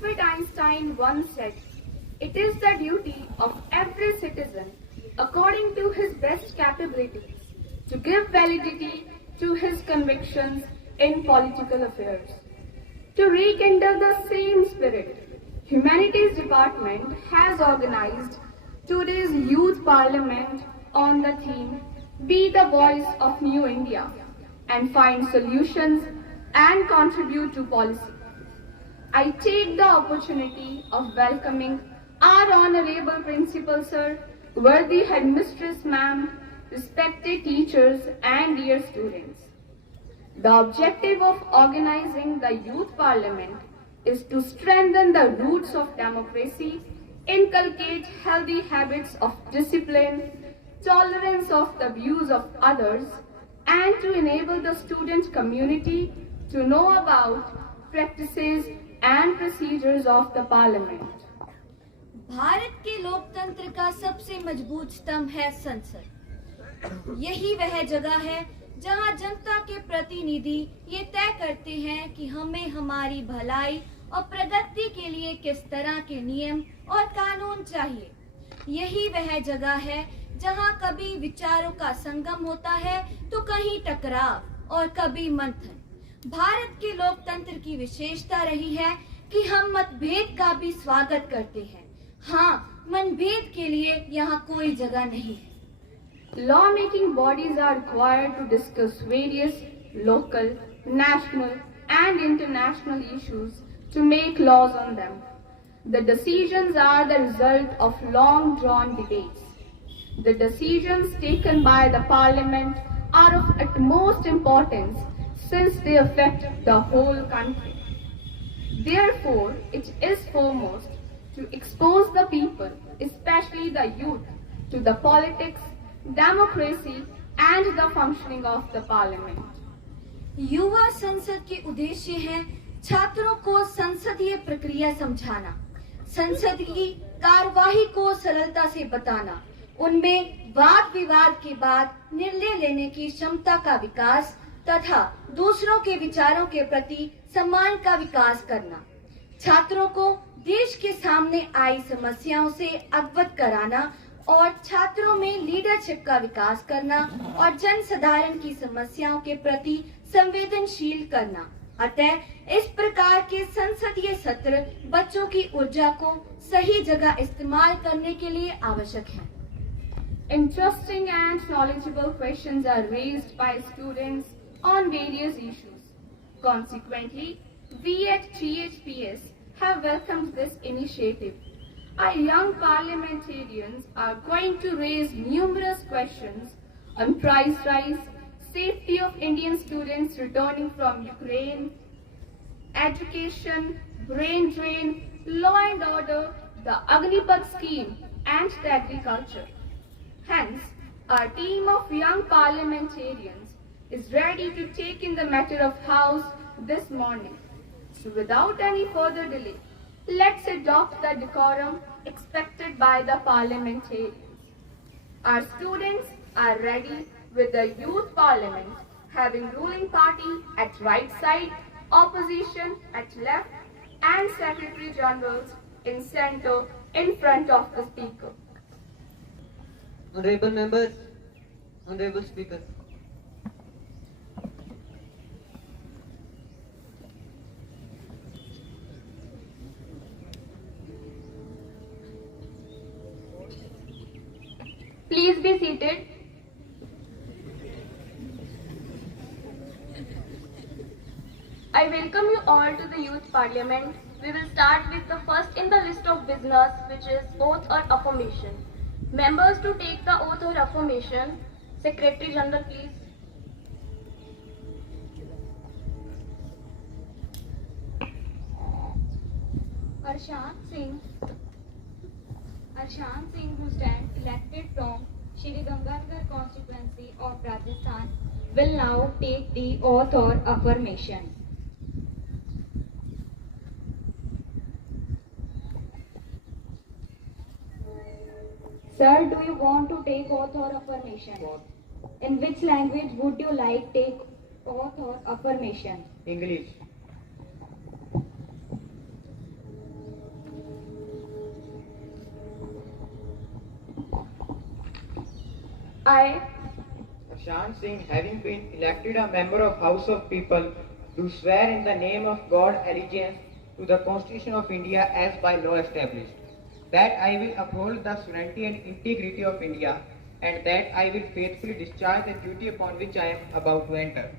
Albert Einstein once said, "It is the duty of every citizen, according to his best capabilities, to give validity to his convictions in political affairs." To rekindle the same spirit, Humanities Department has organized today's Youth Parliament on the theme Be the Voice of New India and find solutions and contribute to policy. I take the opportunity of welcoming our Honorable Principal Sir, worthy Headmistress Ma'am, respected teachers and dear students. The objective of organizing the Youth Parliament is to strengthen the roots of democracy, inculcate healthy habits of discipline, tolerance of the views of others, and to enable the student community to know about practices and procedures of the Parliament. Bharat के लोकतंत्र का सबसे मजबूत स्तंभ है संसद। यही वह जगह है जहां जनता के प्रतिनिधि ये तय करते हैं कि हमें हमारी भलाई और प्रगति के लिए किस तरह के नियम और कानून चाहिए। यही वह जगह है जहां कभी विचारों का संगम होता है तो कहीं टकराव और कभी मंथन। भारत के लोकतंत्र की विशेषता रही है कि हम मतभेद का भी स्वागत करते हैं। हाँ, मनभेद के लिए यहाँ कोई जगह नहीं है। Law-making bodies are required to discuss various local, national and international issues to make laws on them. The decisions are the result of long-drawn debates. The decisions taken by the Parliament are of utmost importance since they affect the whole country. Therefore, it is foremost to expose the people, especially the youth, to the politics, democracy and the functioning of the Parliament. युवा संसद के उद्देश्य है छात्रों को संसदीय प्रक्रिया समझाना, संसद की कार्यवाही को सरलता से बताना, उनमें वाद विवाद के बाद निर्णय लेने की क्षमता का विकास तथा दूसरों के विचारों के प्रति सम्मान का विकास करना, छात्रों को देश के सामने आई समस्याओं से अवगत कराना और छात्रों में लीडरशिप का विकास करना और जन साधारण की समस्याओं के प्रति संवेदनशील करना। अतः इस प्रकार के संसदीय सत्र बच्चों की ऊर्जा को सही जगह इस्तेमाल करने के लिए आवश्यक है। Interesting and knowledgeable questions are raised by students on various issues. Consequently, we at THPS have welcomed this initiative. Our young parliamentarians are going to raise numerous questions on price rise, safety of Indian students returning from Ukraine, education, brain drain, law and order, the Agnipath scheme and the agriculture. Hence, our team of young parliamentarians is ready to take in the matter of house this morning. So without any further delay, let's adopt the decorum expected by the parliamentarians. Our students are ready with the youth parliament having ruling party at right side, opposition at left and secretary generals in center in front of the speaker. Honorable members, honorable speaker. Please be seated. I welcome you all to the Youth Parliament. We will start with the first in the list of business, which is oath or affirmation. Members to take the oath or affirmation. Secretary General, please. Arshant Singh, who stands elected from Shri Ganganagar constituency of Rajasthan, will now take the oath or affirmation. Sir, do you want to take oath or affirmation? In which language would you like take oath or affirmation? English. I, Prashant Singh, having been elected a member of House of People, do swear in the name of God allegiance to the Constitution of India as by law established, that I will uphold the sovereignty and integrity of India, and that I will faithfully discharge the duty upon which I am about to enter.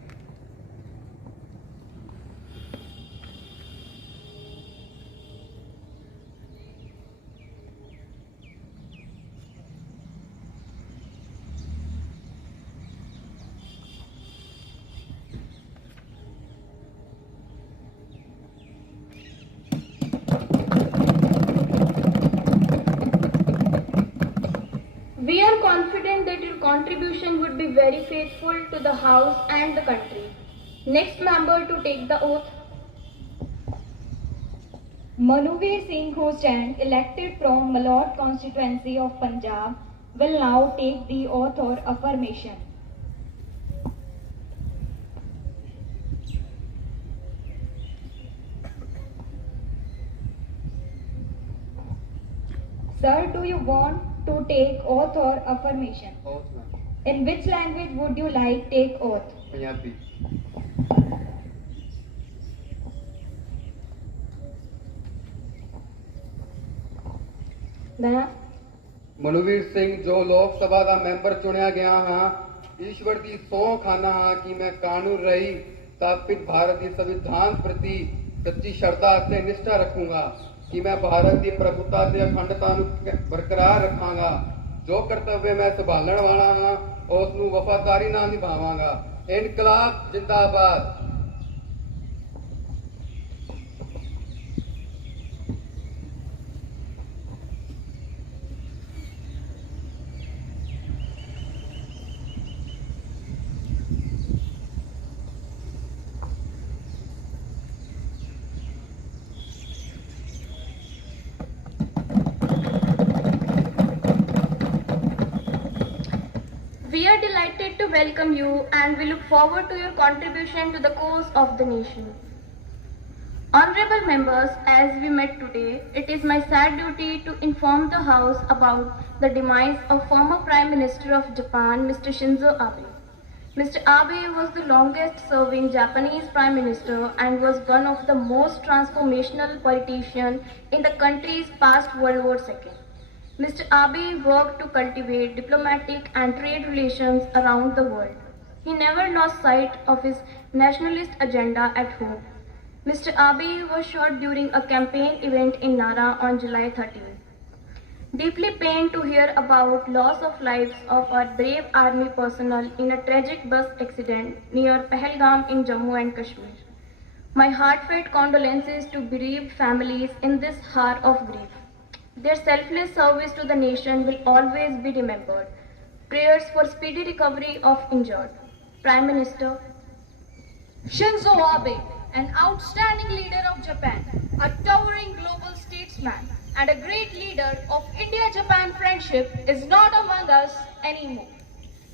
we are confident that your contribution would be very faithful to the House and the country. Next member to take the oath. Manuvir Singh Hussain, elected from Malot constituency of Punjab, will now take the oath or affirmation. Sir, do you want to take oath or affirmation? Oath, ma'am. In which language would you like take oath? Punjabi. मैं ਮਨੁਵੀਰ ਸਿੰਘ ਜੋ ਲੋਕ ਸਭਾ ਦਾ member ਚੁਣਿਆ ਗਿਆ ਹਾਂ ਈਸ਼ਵਰ ਦੀ ਸਹੁੰ ਖਾਨਾ ਹਾਂ ਕਿ ਮੈਂ ਕਾਨੂੰਨ ਰਹੀ ਸਥਾਪਿਤ ਭਾਰਤ ਦੀ ਸੰਵਿਧਾਨ ਪ੍ਰਤੀ ਸੱਚੀ ਸ਼ਰਧਾ ਅਤੇ ਨਿਸ਼ਠਾ ਰੱਖੂੰਗਾ ਕਿ ਮੈਂ ਭਾਰਤ ਦੀ ਪ੍ਰਭੁਤਾ ਤੇ ਅਖੰਡਤਾ ਨੂੰ ਬਰਕਰਾਰ ਰੱਖਾਂਗਾ ਜੋ ਕਰਤੱਵ ਮੈਂ ਸੰਭਾਲਣ ਵਾਲਾ ਹਾਂ ਉਸ ਨੂੰ ਵਫਾਦਾਰੀ ਨਾਲ ਨਿਭਾਵਾਂਗਾ ਇਨਕਲਾਬ ਜਿੰਦਾਬਾਦ We are delighted to welcome you and we look forward to your contribution to the cause of the nation. Honorable members, as we met today, it is my sad duty to inform the House about the demise of former Prime Minister of Japan, Mr. Shinzo Abe. Mr. Abe was the longest serving Japanese Prime Minister and was one of the most transformational politicians in the country's past World War II. Mr. Abe worked to cultivate diplomatic and trade relations around the world. He never lost sight of his nationalist agenda at home. Mr. Abe was shot during a campaign event in Nara on July 13. Deeply pained to hear about loss of lives of our brave army personnel in a tragic bus accident near Pahalgam in Jammu and Kashmir. My heartfelt condolences to bereaved families in this hour of grief. Their selfless service to the nation will always be remembered. Prayers for speedy recovery of injured. Prime Minister Shinzo Abe, an outstanding leader of Japan, a towering global statesman, and a great leader of India-Japan friendship is not among us anymore.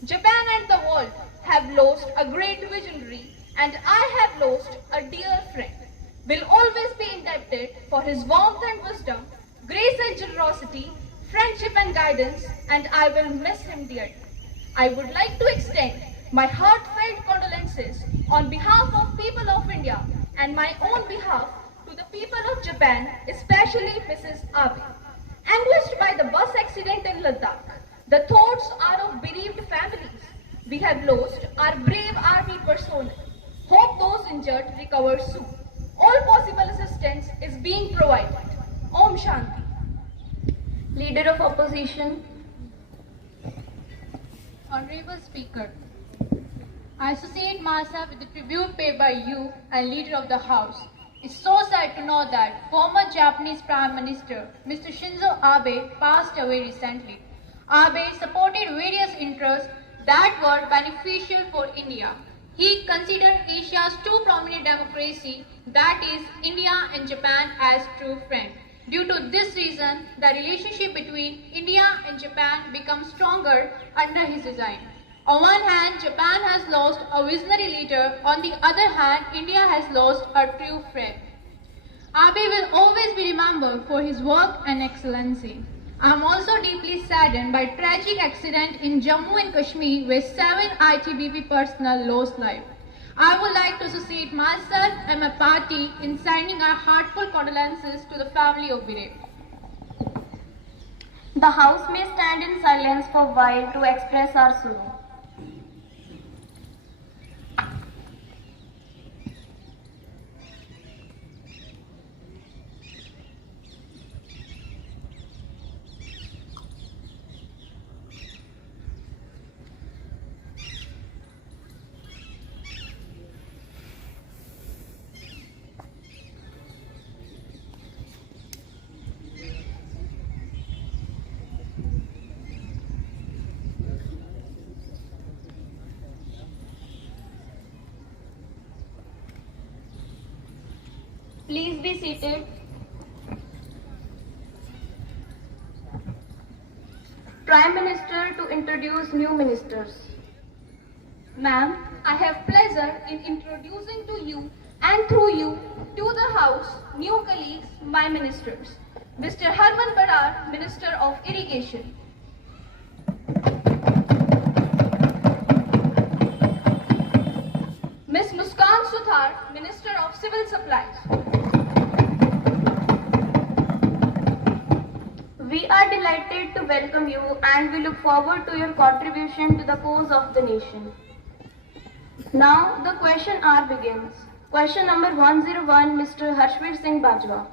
Japan and the world have lost a great visionary, and I have lost a dear friend. Will always be indebted for his warmth and wisdom, grace and generosity, friendship and guidance, and I will miss him dearly. I would like to extend my heartfelt condolences on behalf of people of India and my own behalf to the people of Japan, especially Mrs. Abe. Anguished by the bus accident in Ladakh, the thoughts are of bereaved families. We have lost our brave army personnel. Hope those injured recover soon. All possible assistance is being provided. Om Shanti. Leader of Opposition Honorable Speaker, I associate myself with the tribute paid by you and Leader of the House. It's so sad to know that former Japanese Prime Minister Mr. Shinzo Abe passed away recently. Abe supported various interests that were beneficial for India. He considered Asia's two prominent democracies, that is, India and Japan, as true friends. Due to this reason, the relationship between India and Japan becomes stronger under his reign. On one hand, Japan has lost a visionary leader. On the other hand, India has lost a true friend. Abe will always be remembered for his work and excellency. I am also deeply saddened by tragic accident in Jammu and Kashmir where 7 ITBP personnel lost life. I would like to associate myself and my party in sending our heartfelt condolences to the family of bereaved. The House may stand in silence for a while to express our sorrow. Please be seated. Prime Minister to introduce new ministers. Ma'am, I have pleasure in introducing to you and through you to the House new colleagues, my ministers. Mr. Harman Badar, Minister of Irrigation. Ms. Muskan Suthar, Minister of Civil Supplies. We are delighted to welcome you and we look forward to your contribution to the cause of the nation. Now the question hour begins. Question number 101, Mr. Harshveer Singh Bajwa.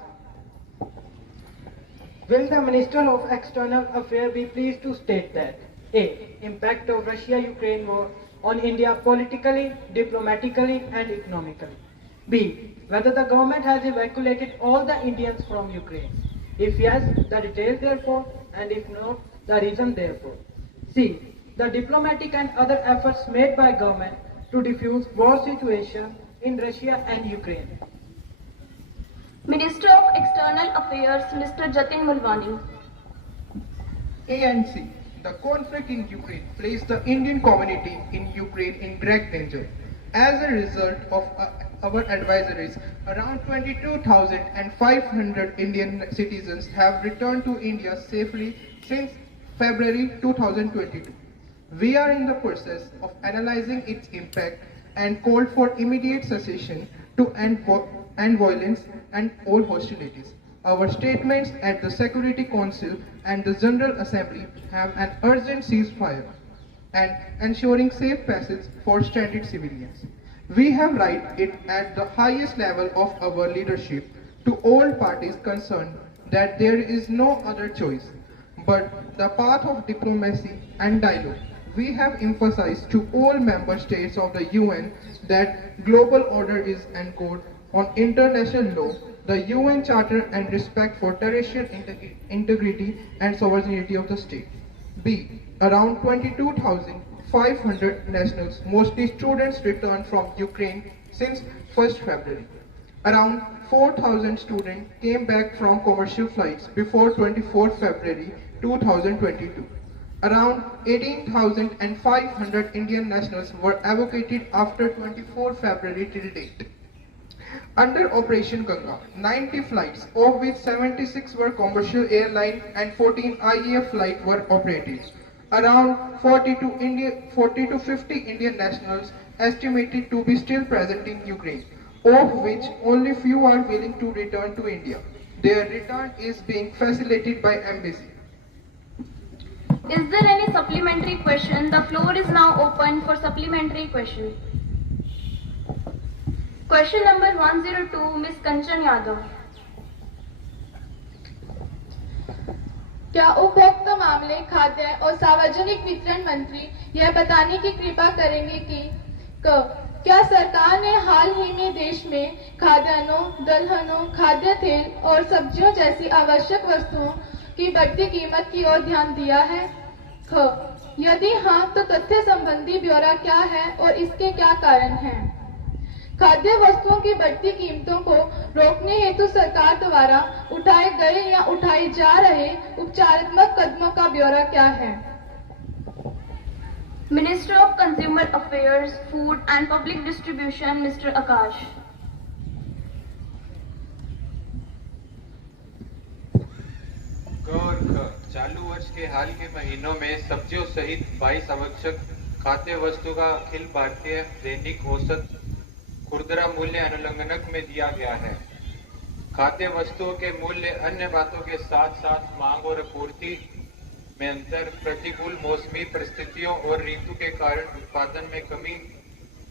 Will the Minister of External Affairs be pleased to state that A. Impact of Russia-Ukraine war on India politically, diplomatically and economically. B. Whether the government has evacuated all the Indians from Ukraine. If yes, the details therefore, and if not, the reason therefore. C. The diplomatic and other efforts made by government to defuse war situation in Russia and Ukraine. Minister of External Affairs, Mr. Jatin Mulwani. A and C. The conflict in Ukraine placed the Indian community in Ukraine in direct danger. As a result of our advisories, around 22,500 Indian citizens have returned to India safely since February 2022. We are in the process of analyzing its impact and called for immediate cessation to end violence and all hostilities. Our statements at the Security Council and the General Assembly have an urgent ceasefire and ensuring safe passage for stranded civilians. We have written it at the highest level of our leadership to all parties concerned that there is no other choice but the path of diplomacy and dialogue. We have emphasized to all member states of the UN that global order is anchored on international law, the UN Charter and respect for territorial integrity and sovereignty of the state. B. Around 22,500 nationals, mostly students, returned from Ukraine since 1st February. Around 4,000 students came back from commercial flights before 24th February 2022. Around 18,500 Indian nationals were evacuated after 24 February till date. Under Operation Ganga, 90 flights, of which 76 were commercial airline and 14 IAF flights were operated. Around 40 to 50 Indian nationals estimated to be still present in Ukraine, of which only few are willing to return to India. Their return is being facilitated by embassy. Is there any supplementary question? The floor is now open for supplementary question. Question number 102, Ms. Kanchan Yadav. क्या उपभोक्ता मामले, खाद्य और सार्वजनिक वितरण मंत्री यह बताने की कृपा करेंगे कि क्या सरकार ने हाल ही में देश में खाद्यान्नों, दलहनों, खाद्य तेल और सब्जियों जैसी आवश्यक वस्तुओं की बढ़ती कीमत की ओर ध्यान दिया है? यदि हाँ, तो तथ्य संबंधी ब्यौरा क्या है और इसके क्या कारण हैं? खाद्य वस्तुओं की बढ़ती कीमतों को रोकने हेतु सरकार द्वारा उठाए गए या उठाए जा रहे उपचारात्मक कदमों का ब्यौरा क्या है? Minister of Consumer Affairs, Food and Public Distribution, Mr. Akash. Good और चालू वर्ष के हाल के महीनों में सब्जियों सहित 22 आवश्यक खाद्य वस्तु का अखिल भारतीय दैनिक औसत खुदरा मूल्य अनुलंघनक में दिया गया है। खाद्य वस्तुओं के मूल्य अन्य बातों के साथ साथ मांग और आपूर्ति में अंतर, प्रतिकूल मौसमी परिस्थितियों और ऋतु के कारण उत्पादन में कमी,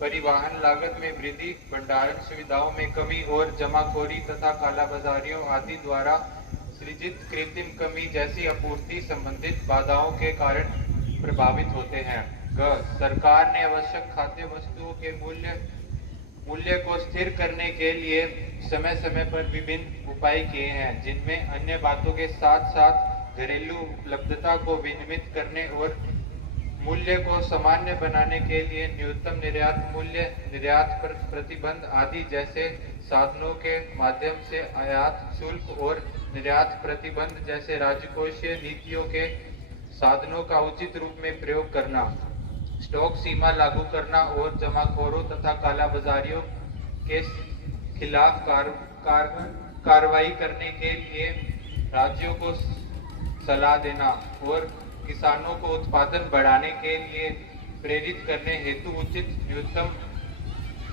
परिवहन लागत में वृद्धि, भंडारण सुविधाओं में कमी और जमाखोरी तथा कालाबाजारियों आदि द्वारा सृजित कृत्रिम कमी जैसी आपूर्ति संबंधित बाधाओं के कारण प्रभावित होते हैं। सरकार ने आवश्यक खाद्य वस्तुओं के मूल्य को स्थिर करने के लिए समय समय पर विभिन्न उपाय किए हैं, जिनमें अन्य बातों के साथ साथ घरेलू उपलब्धता को विनियमित करने और मूल्य को सामान्य बनाने के लिए न्यूनतम निर्यात मूल्य, निर्यात पर प्रतिबंध आदि जैसे साधनों के माध्यम से आयात शुल्क और निर्यात प्रतिबंध जैसे राजकोषीय नीतियों के साधनों का उचित रूप में प्रयोग करना, स्टॉक सीमा लागू करना और जमाखोरों तथा कालाबाजारियों के खिलाफ कार्रवाई करने के लिए राज्यों को सलाह देना और किसानों को उत्पादन बढ़ाने के लिए प्रेरित करने हेतु उचित न्यूनतम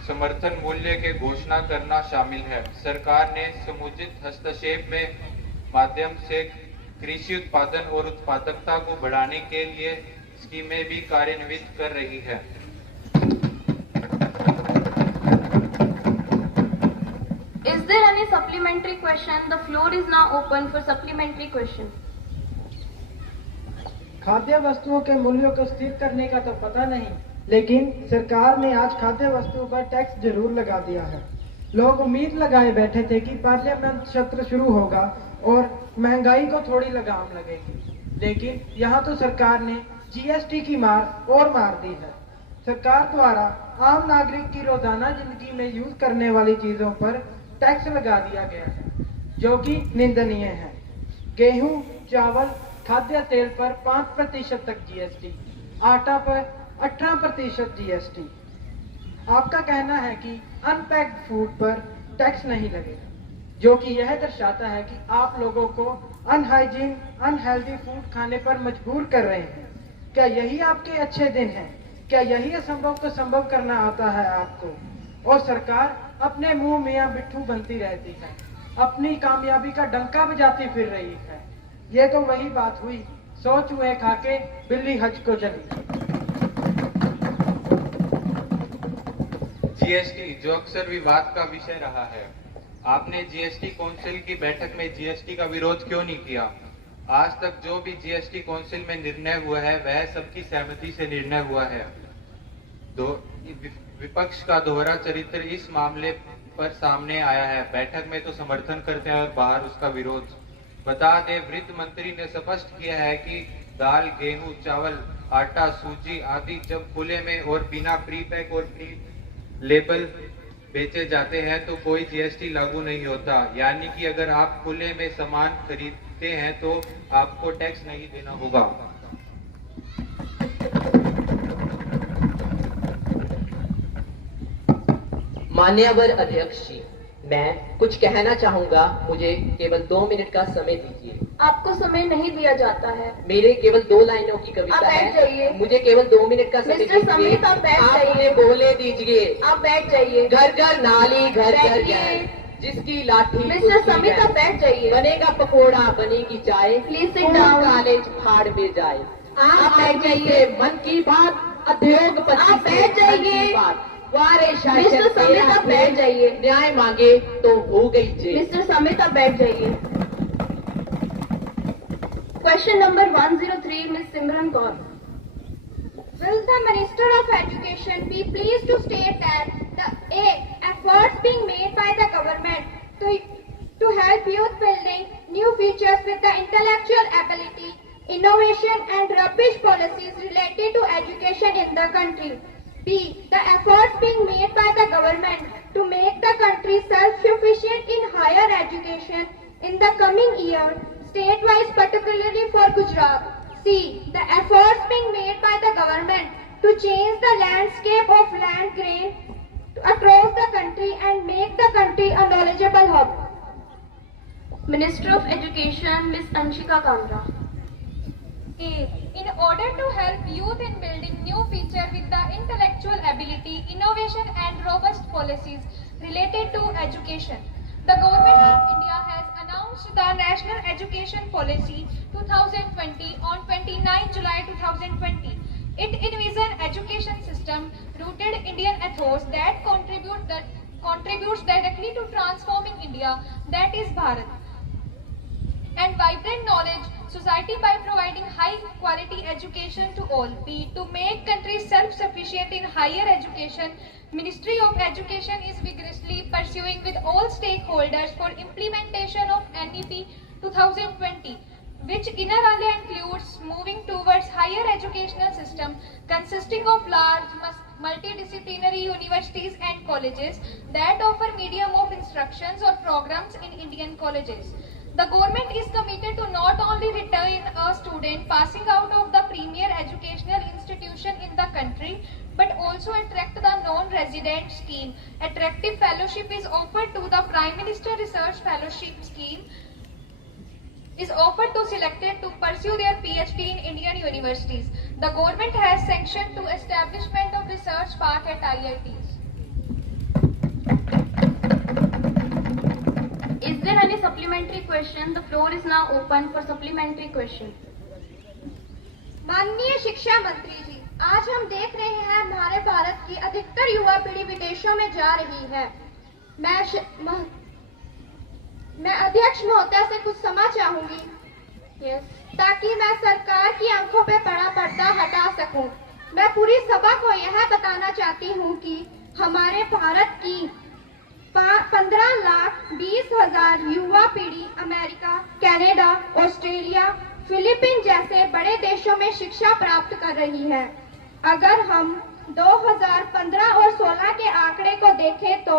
समर्थन मूल्य के घोषणा करना शामिल है। सरकार ने समुचित हस्तक्षेप में माध्यम से कृषि उत्पादन और उत्पादकता को बढ़ाने के लिए स्कीमें भी कार्यान्वित कर रही है। Is there any supplementary question? The floor is now open for supplementary question. खाद्य वस्तुओं के मूल्यों को स्थिर करने का तो पता नहीं, लेकिन सरकार ने आज खाद्य वस्तुओं पर टैक्स जरूर लगा दिया है। लोग उम्मीद लगाए बैठे थे कि पार्लियामेंट सत्र शुरू होगा और महंगाई को थोड़ी लगाम लगेगी, लेकिन यहाँ तो सरकार ने जीएसटी की मार और मार दी है। सरकार द्वारा आम नागरिक की रोजाना जिंदगी में यूज करने वाली चीजों पर टैक्स लगा दिया गया है, जो कि निंदनीय है। गेहूं, चावल, खाद्य तेल पर 5% तक जीएसटी, आटा पर 18% जीएसटी। आपका कहना है कि अनपैक्ड फूड पर टैक्स नहीं लगेगा, जो कि यह दर्शाता है कि आप लोगों को अनहाइजीन, अनहेल्दी फूड खाने पर मजबूर कर रहे हैं। क्या यही आपके अच्छे दिन हैं? क्या यही असंभव को संभव करना आता है आपको? और सरकार अपने मुंह मियां बिट्ठू बनती रहती है, अपनी कामयाबी का डंका बजाती फिर रही है। ये तो वही बात हुई, 100 चूहे खाके बिल्ली हज को चली। जीएसटी जो अक्सर विवाद का विषय रहा है, आपने जीएसटी काउंसिल की बैठक में जीएसटी का विरोध क्यों नहीं किया? आज तक जो भी जीएसटी काउंसिल में निर्णय हुआ है वह सबकी सहमति से निर्णय हुआ है। विपक्ष का दोहरा चरित्र इस मामले पर सामने आया है। बैठक में तो समर्थन करते हैं और बाहर उसका विरोध। बता दें, वित्त मंत्री ने स्पष्ट किया है कि दाल, गेहूं, चावल, आटा, सूजी आदि जब खुले में और बिना प्री पैक और प्री लेबल बेचे जाते हैं तो कोई जीएसटी लागू नहीं होता। यानी कि अगर आप खुले में सामान खरीदते हैं तो आपको टैक्स नहीं देना होगा। मान्यवर अध्यक्ष जी, मैं कुछ कहना चाहूंगा। मुझे केवल 2 मिनट का समय दीजिए। आपको समय नहीं दिया जाता है। मेरे केवल 2 लाइनों की कविता है। मुझे केवल 2 मिनट का समय दीजिए। आप उन्हें बोले दीजिए। आप बैठ जाइए। घर घर नाली, घर घर गैस, जिसकी लाठी मिस्टर समित, आप बैठ जाइए। बनेगा पकोड़ा, बनेगी चाय, प्लीज सिट डाउन। कॉलेज फाड़ में जाए। आप बैठ जाइए। मन की बात, उद्योगपति आप बैठ जाइए। मिस्टर समित, आप बैठ जाइए। न्याय मांगे तो हो गई जेल। मिस्टर समित, आप बैठ जाइए। Question number 103, miss Simran Kaur. Will the Minister of Education be pleased to state that the efforts being made by the government to help youth building new futures with the intellectual ability, innovation and rubbish policies related to education in the country. B. The efforts being made by the government to make the country self-sufficient in higher education in the coming year, state-wise particularly for Gujarat. C. The efforts being made by the government to change the landscape of land grain across the country and make the country a knowledgeable hub. Minister of Education, Ms. Anshika Kamra. A. In order to help youth in building new future with the intellectual ability, innovation and robust policies related to education, the Government of India has announced the National Education Policy 2020 on 29 July 2020. It envisions education system rooted Indian ethos that contributes directly to transforming India, that is Bharat, and vibrant knowledge society by providing high quality education to all. B. To make countries self-sufficient in higher education, Ministry of Education is vigorously pursuing with all stakeholders for implementation of NEP 2020, which inter alia includes moving towards higher educational system consisting of large multidisciplinary universities and colleges that offer medium of instructions or programs in Indian colleges. The government is committed to not only retain a student passing out of the premier educational institution in the country, but also attract the non-resident scheme. Attractive fellowship is offered to the Prime Minister Research Fellowship Scheme is offered to selected to pursue their PhD in Indian universities. The government has sanctioned to establishment of research park at IITs. Is there any supplementary question? The floor is now open for supplementary question. माननीय शिक्षा मंत्री जी, आज हम देख रहे हैं हमारे भारत की अधिकतर युवा पीढ़ी विदेशों में जा रही है। मैं अध्यक्ष महोदय से कुछ समय चाहूंगी ताकि मैं सरकार की आंखों पे पड़ा पर्दा हटा सकूं। मैं पूरी सभा को यह बताना चाहती हूं कि हमारे भारत की 15,20,000 युवा पीढ़ी अमेरिका, कनाडा, ऑस्ट्रेलिया, फिलीपीन जैसे बड़े देशों में शिक्षा प्राप्त कर रही है। अगर हम 2015 और 16 के आंकड़े को देखें तो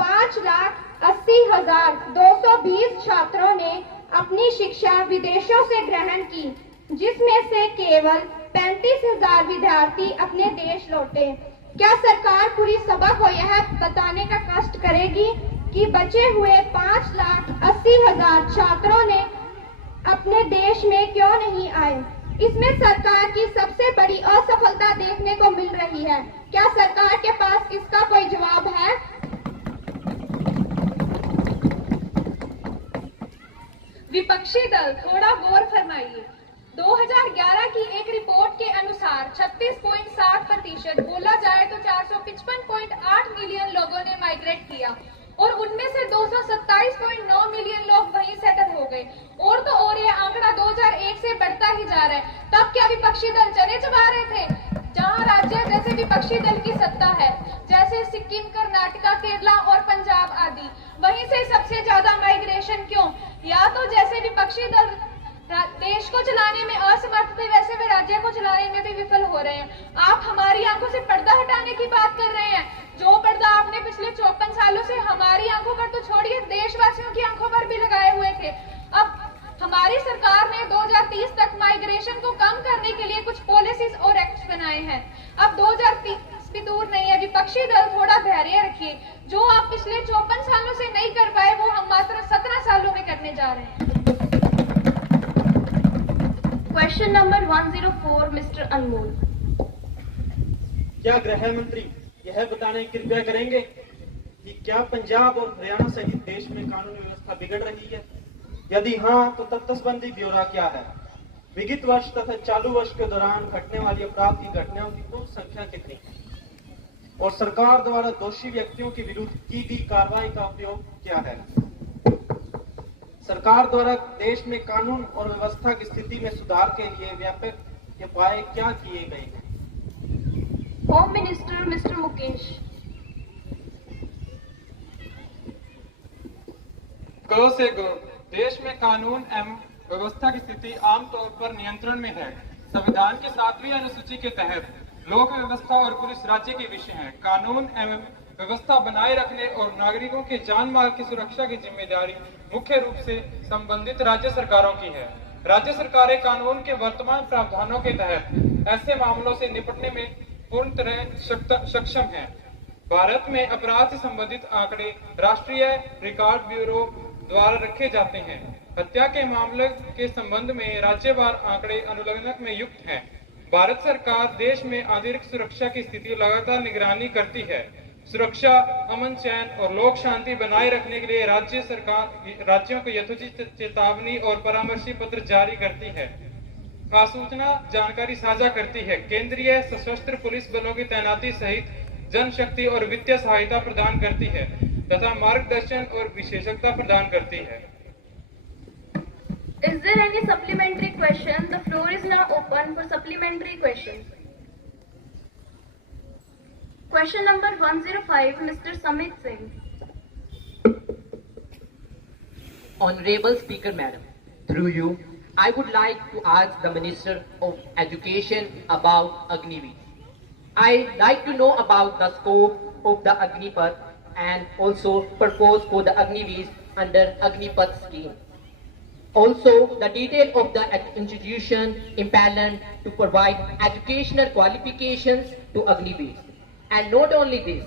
5,80,220 छात्रों ने अपनी शिक्षा विदेशों से ग्रहण की, जिसमें से केवल 35,000 विद्यार्थी अपने देश लौटे। क्या सरकार पूरी सभा को यह बताने का कष्ट करेगी कि बचे हुए 5,80,000 छात्रों ने अपने देश में क्यों नहीं आए? इसमें सरकार की सबसे बड़ी असफलता देखने को मिल रही है। क्या सरकार के पास इसका कोई जवाब है? विपक्षी दल थोड़ा गौर फरमाइए। 2011 की एक रिपोर्ट के अनुसार 36.7%, बोला जाए तो 455.8 मिलियन लोगों ने माइग्रेट किया और उनमें से 227.9 मिलियन लोग वहीं सेटल हो गए। और तो और ये आंकड़ा 2001 से बढ़ता ही जा रहा है। तब क्या विपक्षी दल चने चबा रहे थे? जहां राज्य जैसे विपक्षी दल की सत्ता है, जैसे सिक्किम, कर्नाटका, केरला और पंजाब आदि, वहीं से सबसे ज्यादा माइग्रेशन क्यों? या तो जैसे विपक्षी दल देश को चलाने में असमर्थ थे, वैसे वे राज्य को चलाने में भी विफल हो रहे हैं। आप हमारी आंखों से पर्दा हटाने की बात कर रहे हैं। जो पर्दा आपने पिछले 54 सालों से हमारी आंखों पर तो छोड़िए, देशवासियों की आंखों पर भी लगाए हुए थे। अब हमारी सरकार ने 2030 तक माइग्रेशन को कम करने के लिए कुछ पॉलिसीज और एक्ट्स बनाए हैं। अब 2030 भी दूर नहीं है। विपक्षी दल थोड़ा धैर्य रखिए। जो आप पिछले 54 सालों से नहीं कर पाए, वो हम मात्र 17 सालों में करने जा रहे हैं। Question number 104, Mr. Anmol. क्या गृह मंत्री यह बताने की कृपया करेंगे कि क्या पंजाब और हरियाणा सहित देश में कानून व्यवस्था बिगड़ रही है? यदि हाँ, तो तत्संबंधी ब्यौरा क्या है? विगत वर्ष तथा चालू वर्ष के दौरान घटने वाली अपराध की घटनाओं की कुल संख्या कितनी है? और सरकार द्वारा दोषी व्यक्तियों के विरुद्ध की गई कार्रवाई का उपयोग क्या है? सरकार द्वारा देश में कानून और व्यवस्था की स्थिति में सुधार के लिए व्यापक उपाय क्या किए गए हैं? Home minister mister Mukesh. क से ग, देश में कानून एवं व्यवस्था की स्थिति आमतौर पर नियंत्रण में है। संविधान की 7वीं अनुसूची के तहत लोक व्यवस्था और पुलिस राज्य के विषय है। कानून एवं व्यवस्था बनाए रखने और नागरिकों के जान माल की सुरक्षा की जिम्मेदारी मुख्य रूप से संबंधित राज्य सरकारों की है। राज्य सरकारें कानून के वर्तमान प्रावधानों के तहत ऐसे मामलों से निपटने में पूर्ण तरह सक्षम हैं। भारत में अपराध से संबंधित आंकड़े राष्ट्रीय रिकॉर्ड ब्यूरो द्वारा रखे जाते हैं। हत्या के मामले के संबंध में राज्यवार आंकड़े अनुलग्नक में युक्त हैं। भारत सरकार देश में आंतरिक सुरक्षा की स्थिति लगातार निगरानी करती है। सुरक्षा, अमन चैन और लोक शांति बनाए रखने के लिए राज्यों को यथोचित चेतावनी और परामर्शी पत्र जारी करती है, आसूचना जानकारी साझा करती है, केंद्रीय सशस्त्र पुलिस बलों की तैनाती सहित जनशक्ति और वित्तीय सहायता प्रदान करती है तथा मार्गदर्शन और विशेषज्ञता प्रदान करती है। Is there any supplementary question? The floor is now open for supplementary questions. Question number 105, Mr. Samit Singh. Honorable Speaker Madam, through you, I would like to ask the Minister of Education about Agniveer. I like to know about the scope of the Agnipath and also purpose for the Agniveer under Agnipath scheme. Also, the detail of the institution impelled to provide educational qualifications to Agniveer. And not only this,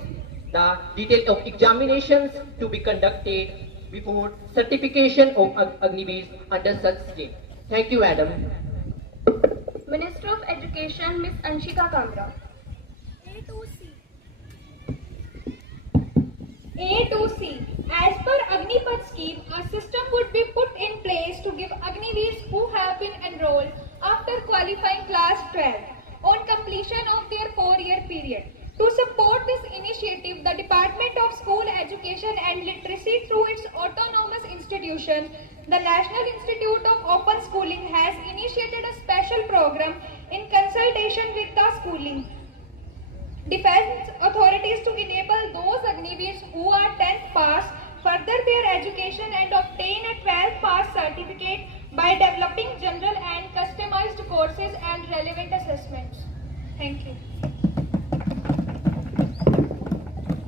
the detail of examinations to be conducted before certification of Agniveer under such scheme. Thank you, Madam. Minister of Education, Ms. Anshika Kamra. A to C. As per Agnipath scheme, a system would be put in place to give Agniveers who have been enrolled after qualifying class 12 on completion of their 4-year period. To support this initiative, the Department of School Education and Literacy through its autonomous institution, the National Institute of Open Schooling, has initiated a special program in consultation with the schooling defense authorities to enable those Agniveers who are 10th pass further their education and obtain a 12th pass certificate by developing general and customized courses and relevant assessments. Thank you.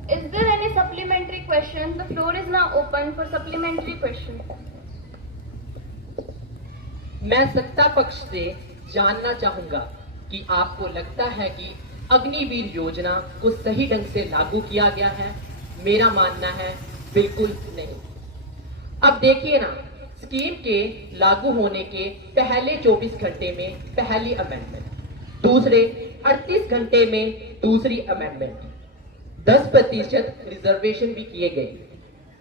Is there any supplementary question? The floor is now open for supplementary question. मैं सत्ता पक्ष से जानना चाहूंगा कि आपको लगता है कि अग्निवीर योजना को सही ढंग से लागू किया गया है। मेरा मानना है बिल्कुल नहीं। अब देखिए ना, स्कीम के लागू होने के पहले 24 घंटे में पहली अमेंडमेंट, दूसरे 38 घंटे में दूसरी अमेंडमेंट, 10% रिजर्वेशन भी किए गए।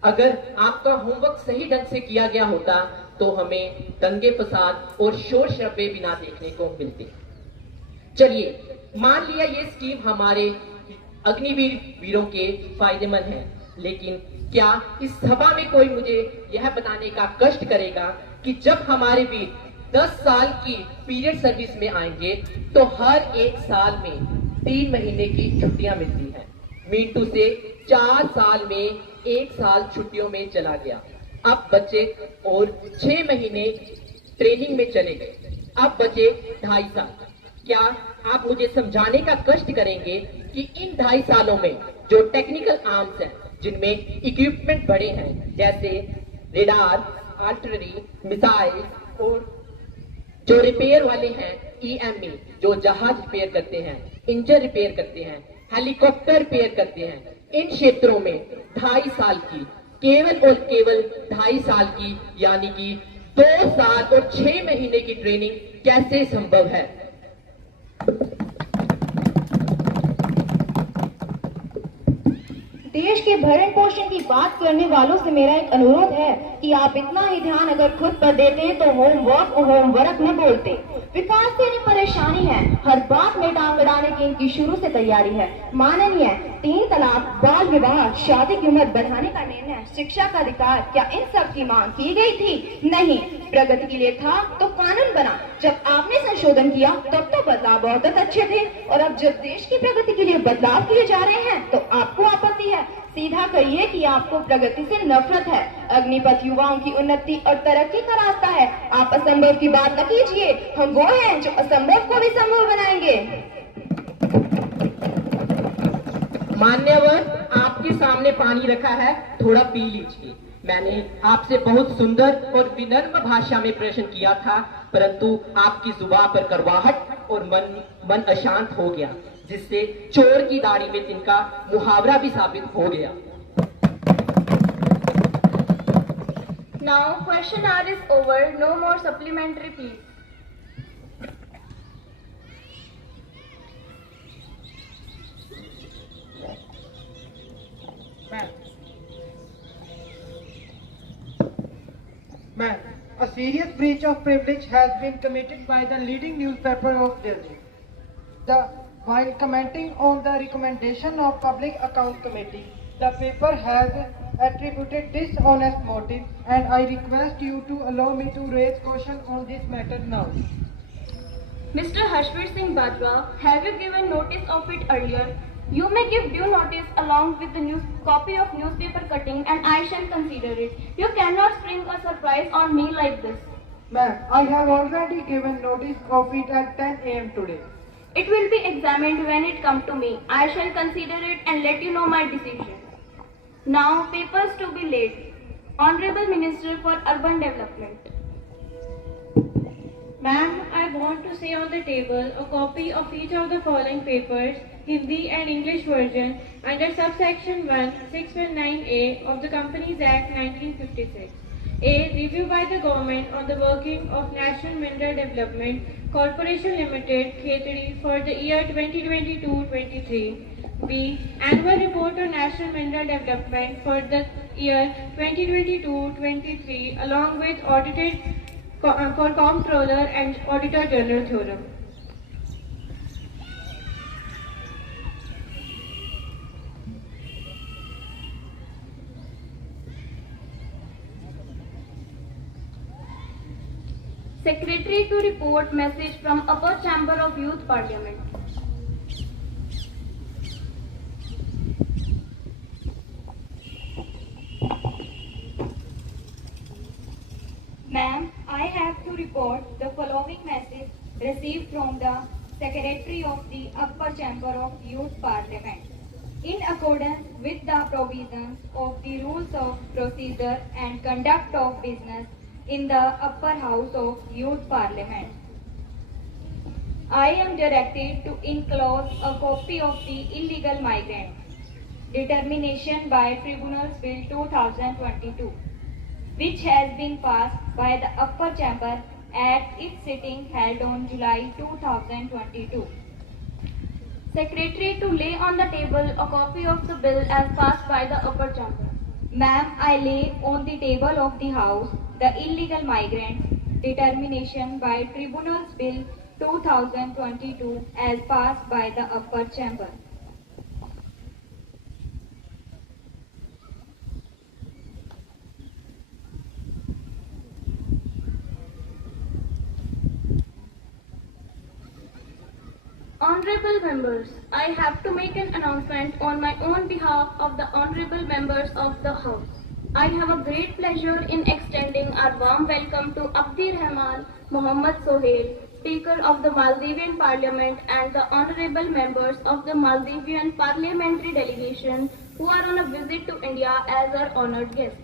अगर आपका होमवर्क सही ढंग से किया गया होता तो हमें दंगे फसाद और शोर शराबे भी ना देखने को मिलते। चलिए मान लिया ये स्कीम हमारे अग्निवीर वीरों के फायदेमंद है, लेकिन क्या इस सभा में कोई मुझे यह बताने का कष्ट करेगा कि जब हमारे वीर 10 साल की पीरियड सर्विस में आएंगे तो हर एक साल में 3 महीने की छुट्टियां मिलती हैं। मीटू से 4 साल में 1 साल छुट्टियों में चला गया। अब बचे और 6 महीने ट्रेनिंग में चले गए। अब बचे 2.5 साल। क्या आप मुझे समझाने का कष्ट करेंगे कि इन 2.5 सालों में जो टेक्निकल आर्म्स हैं, जिनमें इक्विपमेंट बड़े हैं, जैसे रेडार, आर्टिलरी, मिसाइल, और जो रिपेयर वाले हैं EME, जो जहाज रिपेयर करते हैं, इंजन रिपेयर करते हैं, हेलीकॉप्टर रिपेयर करते हैं, इन क्षेत्रों में 2.5 साल की, केवल और केवल 2.5 साल की, यानी कि 2 साल और 6 महीने की ट्रेनिंग कैसे संभव है? देश के भरण पोषण की बात करने वालों से मेरा एक अनुरोध है कि आप इतना ही ध्यान अगर खुद पर देते तो होमवर्क न बोलते। विकास से इन्हें परेशानी है, हर बात में टांग अड़ाने की इनकी शुरू से तैयारी है। माननीय 3 तलाक, बाल विवाह, शादी की उम्र बढ़ाने का निर्णय, शिक्षा का अधिकार, क्या इन सब की मांग की गई थी? नहीं, प्रगति के लिए था तो कानून बना। जब आपने संशोधन किया तब तो बदलाव बहुत अच्छे थे, और अब जब देश की प्रगति के लिए बदलाव किए जा रहे हैं तो आपको आपत्ति है। सीधा कहिए कि आपको प्रगति से नफरत है। अग्निपथ युवाओं की उन्नति और तरक्की का रास्ता है। आप असंभव की बात न कीजिए, हम वो हैं जो असंभव को भी संभव बनाएंगे। मान्यवर, आपके सामने पानी रखा है, थोड़ा पी लीजिए। मैंने आपसे बहुत सुंदर और विनम्र भाषा में प्रश्न किया था, परंतु आपकी जुबान पर करवाहट और मन अशांत हो गया, जिससे चोर की दाढ़ी में तिनका मुहावरा भी साबित हो गया। Now question hour is over. No more supplementary, please. Ma'am, a serious breach of privilege has been committed by the leading newspaper of Delhi. While commenting on the recommendation of Public Account Committee, the paper has attributed dishonest motive, and I request you to allow me to raise question on this matter now. Mr. Harshveer Singh Bajwa, have you given notice of it earlier? You may give due notice along with the copy of newspaper cutting, and I shall consider it. You cannot spring a surprise on me like this. Ma'am, I have already given notice of it at 10 a.m. today. It will be examined when it comes to me. I shall consider it and let you know my decision. Now, papers to be laid. Honorable Minister for Urban Development. Ma'am, I want to see on the table a copy of each of the following papers, Hindi and English version, under subsection 1, 619A of the Companies Act 1956. A. Review by the government on the working of National Mineral Development Corporation Limited, Khetri, for the year 2022-23. B. Annual report on National Mineral Development for the year 2022-23, along with audited for Comptroller and Auditor General theorem. Secretary to report message from Upper Chamber of Youth Parliament. Ma'am, I have to report the following message received from the Secretary of the Upper Chamber of Youth Parliament. In accordance with the provisions of the Rules of Procedure and Conduct of Business in the Upper House of Youth Parliament, I am directed to enclose a copy of the Illegal Migrant Determination by Tribunals Bill 2022, which has been passed by the Upper Chamber at its sitting held on July 2022. Secretary to lay on the table a copy of the bill as passed by the Upper Chamber. Ma'am, I lay on the table of the House the Illegal Migrants Determination by Tribunals Bill 2022 as passed by the Upper Chamber. Honorable members, I have to make an announcement on my own behalf of the honorable members of the House. I have a great pleasure in extending our warm welcome to Abdi Rahman Mohammad Sohail, Speaker of the Maldivian Parliament, and the honorable members of the Maldivian Parliamentary Delegation who are on a visit to India as our honored guests.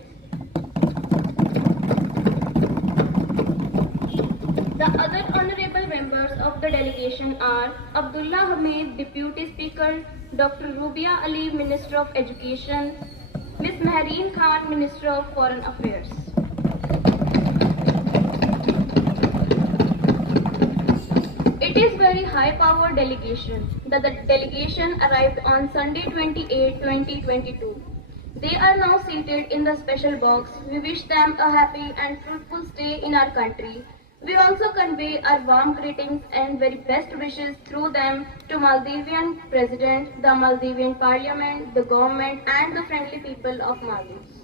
The other honorable members of the delegation are Abdullah Hamid, Deputy Speaker, Dr. Rubia Ali, Minister of Education, Ms. Mehreen Khan, Minister of Foreign Affairs. It is very high-powered delegation. The delegation arrived on Sunday 28, 2022. They are now seated in the special box. We wish them a happy and fruitful stay in our country. We also convey our warm greetings and very best wishes through them to Maldivian President, the Maldivian Parliament, the government, and the friendly people of Maldives.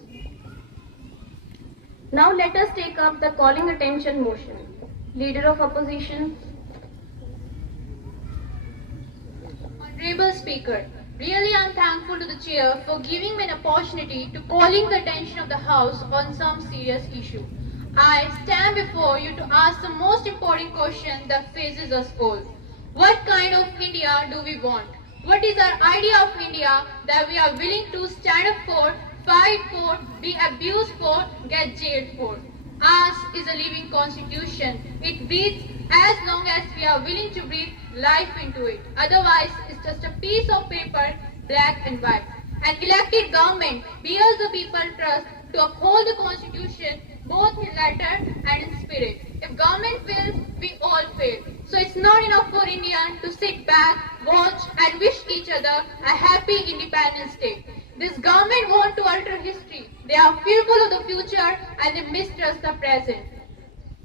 Now let us take up the calling attention motion. Leader of Opposition. Honorable Speaker, really I am thankful to the Chair for giving me an opportunity to calling the attention of the House on some serious issue. I stand before you to ask the most important question that faces us all. What kind of India do we want? What is our idea of India that we are willing to stand up for, fight for, be abused for, get jailed for? Ours is a living constitution. It breathes as long as we are willing to breathe life into it. Otherwise, it's just a piece of paper, black and white. An elected government bears the people trust to uphold the constitution both in letter and in spirit. If government fails, we all fail. So it's not enough for Indians to sit back, watch and wish each other a happy Independence Day. This government wants to alter history. They are fearful of the future and they mistrust the present.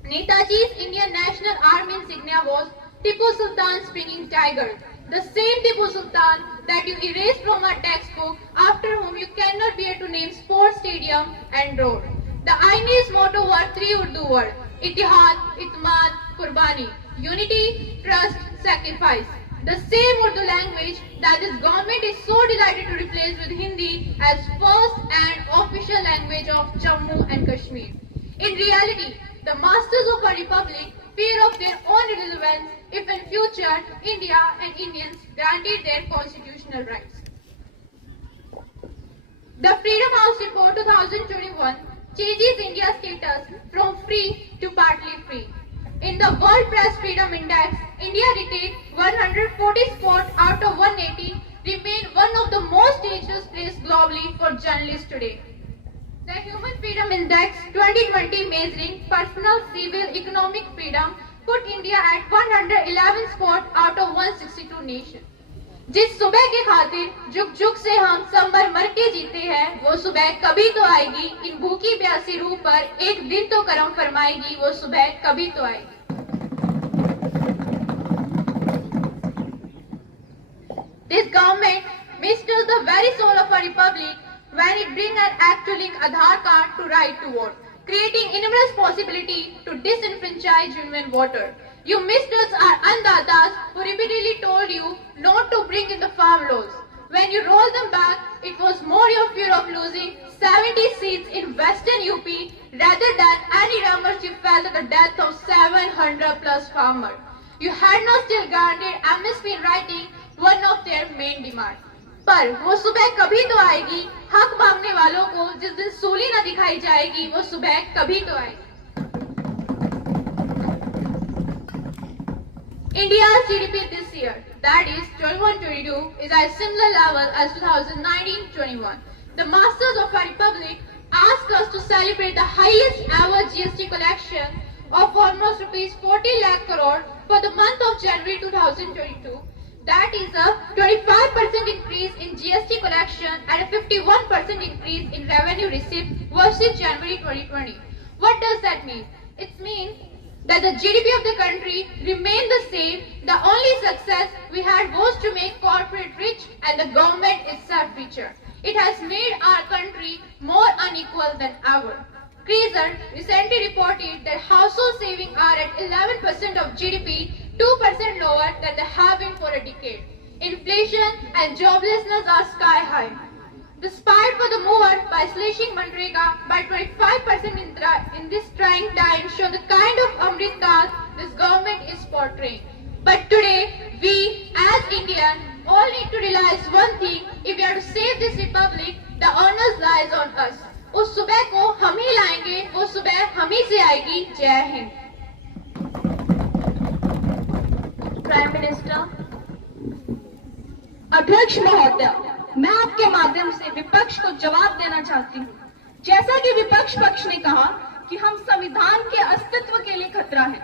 Netaji's Indian National Army insignia was Tipu Sultan's springing tiger. The same Tipu Sultan that you erased from our textbook, after whom you cannot bear to name sports stadium and road. The INA's motto were three Urdu words: Ittihad, Itmad, Qurbani. Unity, trust, sacrifice. The same Urdu language that this government is so delighted to replace with Hindi as first and official language of Jammu and Kashmir. In reality, the masters of our republic fear of their own irrelevance if in future India and Indians granted their constitutional rights. The Freedom House Report 2021 changes India's status from free to partly free. In the World Press Freedom Index, India retained 140 spots out of 180, remain one of the most dangerous places globally for journalists today. The Human Freedom Index 2020 measuring personal, civil, economic freedom put India at 111 spot out of 162 nations. जिस सुबह के खातिर जुग जुग से हम सब मर के जीते हैं, वो सुबह कभी तो आएगी। इन भूखी प्यासी रूह पर एक दिन तो करम फरमाएगी, वो सुबह कभी तो आएगी। This government mistreats the very soul of our republic when it brings an act to link Aadhaar card to right to vote, creating enormous possibility to disenfranchise genuine voters. You mistrust our Andatas who repeatedly told you not to bring in the farm laws. When you roll them back, it was more your fear of losing 70 seats in Western UP rather than any rumors you felt at the death of 700 plus farmers. You had not still granted MSP in writing, one of their main demands. पर वो सुबह कभी तो आएगी, हक मांगने वालों को जिस दिन सूली न दिखाई जाएगी, वो सुबह कभी तो आएगी। India's GDP this year, that is 21-22, is at similar level as 2019-21. The masters of our republic ask us to celebrate the highest ever GST collection of almost rupees 40 lakh crore for the month of January 2022. That is a 25% increase in GST collection and a 51% increase in revenue received versus January 2020. What does that mean? It means that the GDP of the country remained the same. The only success we had was to make corporate rich and the government itself richer. It has made our country more unequal than ever. Creaser recently reported that household savings are at 11% of GDP, 2% lower than they have been for a decade. Inflation and joblessness are sky high. Despite for the movement by slashing Manrega by 25% in this trying time show the kind of Amrit Kal this government is portraying. But today, we as Indians all need to realize one thing: if we are to save this republic, the onus lies on us. उस सुबह को हम ही लाएंगे, वो सुबह हम ही से आएगी। जय हिंद। Prime minister. अध्यक्ष महोदय, मैं आपके माध्यम से विपक्ष को जवाब देना चाहती हूँ। जैसा कि विपक्ष पक्ष ने कहा कि हम संविधान के अस्तित्व के लिए खतरा है।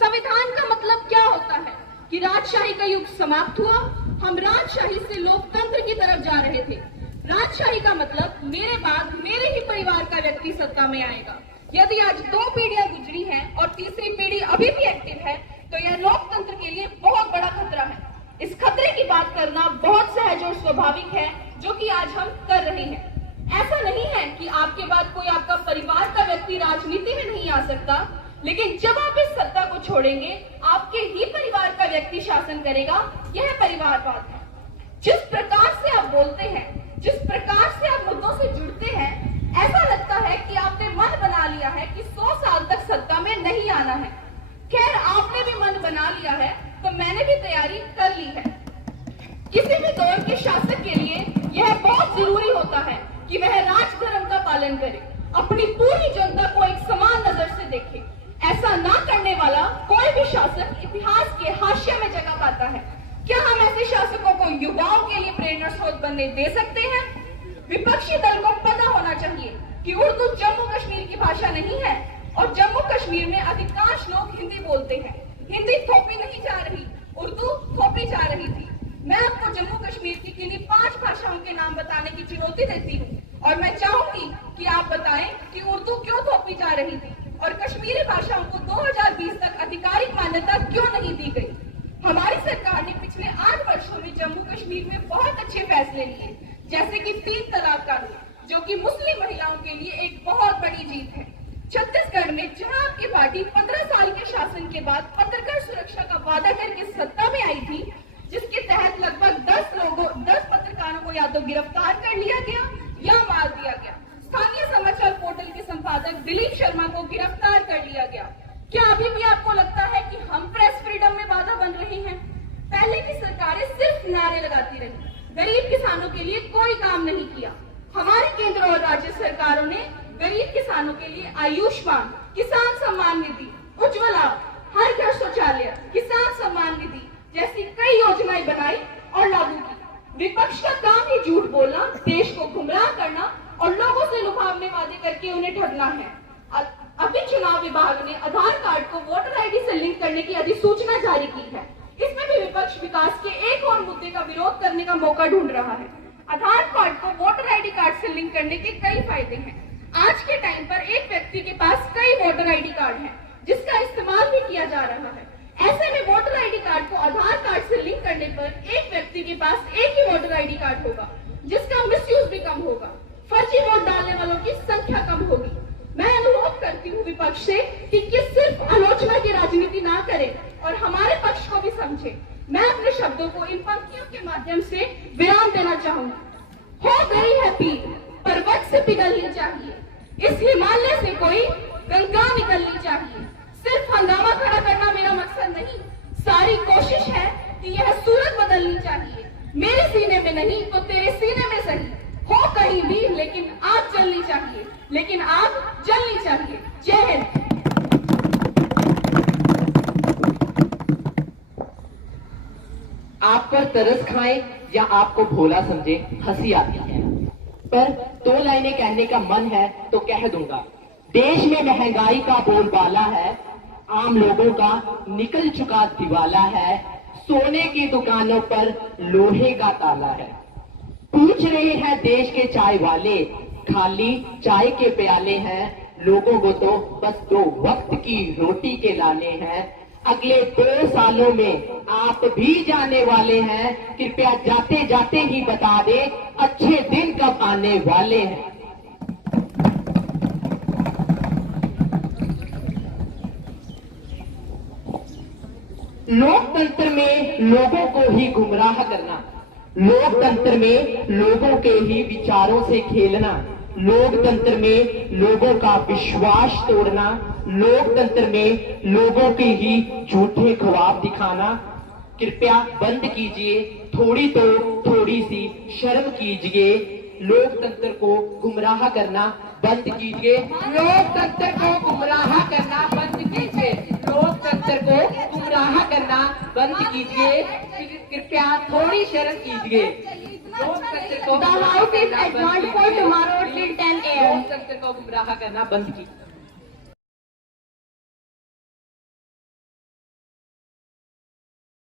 संविधान का मतलब क्या होता है कि राजशाही का युग समाप्त हुआ, हम राजशाही से लोकतंत्र की तरफ जा रहे थे। राजशाही का मतलब मेरे बाद मेरे ही परिवार का व्यक्ति सत्ता में आएगा। यदि आज 2 पीढ़ियां गुजरी हैं और तीसरी पीढ़ी अभी भी एक्टिव है, तो यह लोकतंत्र के लिए बहुत बड़ा खतरा है। इस खतरे की बात करना बहुत सहज और स्वाभाविक है, जो कि आज हम कर रहे हैं। ऐसा नहीं है कि आपके बाद कोई आपका परिवार का व्यक्ति राजनीति में नहीं आ सकता, लेकिन जब आप इस सत्ता को छोड़ेंगे, आपके ही परिवार का व्यक्ति शासन करेगा। यह परिवारवाद है। जिस प्रकार से आप बोलते हैं, जिस प्रकार से आप मुद्दों से जुड़ते हैं, ऐसा लगता है कि आपने मन बना लिया है कि 100 साल तक सत्ता में नहीं आना है। खैर, आपने भी मन बना लिया है, तो मैंने भी तैयारी कर ली है। किसी भी दौर के शासक के लिए यह बहुत जरूरी होता है कि वह राजधर्म का पालन करे, अपनी पूरी जनता को एक समान नजर से देखे। ऐसा ना करने वाला कोई भी शासक इतिहास के हाशिए में जगह पाता है। क्या हम ऐसे शासकों को युवाओं के लिए प्रेरणा स्रोत बनने दे सकते हैं? विपक्षी दल को पता होना चाहिए कि उर्दू जम्मू कश्मीर की भाषा नहीं है और जम्मू कश्मीर में अधिकांश लोग हिंदी बोलते हैं। हिंदी थोपी नहीं जा रही, उर्दू थोपी जा रही थी। मैं आपको जम्मू कश्मीर की किन्हीं 5 भाषाओं के नाम बताने की चुनौती देती हूँ और मैं चाहूंगी कि आप बताएं कि उर्दू क्यों थोपी जा रही थी और कश्मीरी भाषाओं को 2020 तक आधिकारिक मान्यता क्यों नहीं दी गई। हमारी सरकार ने पिछले 8 वर्षों में जम्मू कश्मीर में बहुत अच्छे फैसले लिए, जैसे कि 3 तलाक कानून, जो कि मुस्लिम महिलाओं के लिए एक बहुत बड़ी जीत है। छत्तीसगढ़ में जहां आपकी पार्टी 15 साल के शासन के बाद पत्रकार सुरक्षा का वादा करके सत्ता में आई थी, जिसके तहत लगभग 10 पत्रकारों को या तो गिरफ्तार कर लिया गया या मार दिया गया। स्थानीय समाचार पोर्टल के संपादक दिलीप शर्मा को गिरफ्तार कर लिया गया। क्या अभी भी आपको लगता है कि हम प्रेस फ्रीडम में बाधा बन रहे हैं? पहले की सरकारें सिर्फ नारे लगाती रही, गरीब किसानों के लिए कोई काम नहीं किया। हमारी केंद्र और राज्य सरकारों ने गरीब किसानों के लिए आयुष्मान, किसान सम्मान निधि, उज्ज्वला, हर घर शौचालय, किसान सम्मान निधि जैसी कई योजनाएं बनाई और लागू की। विपक्ष का काम ही झूठ बोलना, देश को गुमराह करना और लोगों से लुभावने वादे करके उन्हें ठगना है। अभी चुनाव विभाग ने आधार कार्ड को वोटर आईडी से लिंक करने की अधिसूचना जारी की है। इसमें भी विपक्ष विकास के एक और मुद्दे का विरोध करने का मौका ढूंढ रहा है। आधार कार्ड को वोटर आईडी कार्ड से लिंक करने के कई फायदे हैं। आज के टाइम पर एक व्यक्ति के पास कई वोटर आईडी कार्ड हैं, जिसका इस्तेमाल भी किया जा रहा है। ऐसे में वोटर आईडी कार्ड को आधार कार्ड से लिंक करने पर एक व्यक्ति के पास एक ही वोटर आईडी कार्ड होगा, जिसका मिसयूज भी कम होगा, फर्जी वोट डालने वालों की संख्या कम होगी। मैं अनुरोध करती हूँ विपक्ष से कि सिर्फ आलोचना की राजनीति ना करें और हमारे पक्ष को भी समझे। मैं अपने शब्दों को इन पंक्तियों के माध्यम से विराम देना चाहूंगी। हो गई है पीर, पर्वत से पिघलनी चाहिए, इस हिमालय से कोई गंगा निकलनी चाहिए। सिर्फ हंगामा खड़ा करना मेरा मकसद नहीं, सारी कोशिश है कि यह सूरत बदलनी चाहिए। मेरे सीने में नहीं तो तेरे सीने में सही, हो कहीं भी लेकिन आग जलनी चाहिए, लेकिन आग जलनी चाहिए। जय हिंद। आप पर तरस खाएं या आपको भोला समझे, हंसी आती है, पर 2 लाइनें कहने का मन है तो कह दूंगा। देश में महंगाई का बोलबाला है, आम लोगों का निकल चुका दिवाला है, सोने की दुकानों पर लोहे का ताला है। पूछ रहे हैं देश के चाय वाले, खाली चाय के प्याले हैं, लोगों को तो बस 2 वक्त की रोटी के लाने हैं। अगले 2 सालों में आप भी जाने वाले हैं, कृपया जाते जाते ही बता दे अच्छे दिन कब आने वाले हैं। लोकतंत्र में लोगों को ही गुमराह करना, लोकतंत्र में लोगों के ही विचारों से खेलना, लोकतंत्र में लोगों का विश्वास तोड़ना, लोकतंत्र में लोगों के ही झूठे ख्वाब दिखाना। कृपया बंद कीजिए, थोड़ी सी शर्म कीजिए, लोकतंत्र को गुमराह करना बंद कीजिए, लोकतंत्र को गुमराह करना बंद कीजिए, लोकतंत्र को गुमराह करना बंद कीजिए, कृपया थोड़ी शर्म कीजिए। लोकतंत्र को The house is adjourned for tomorrow till 10 a.m. लोकतंत्र को गुमराह करना बंद कीजिए।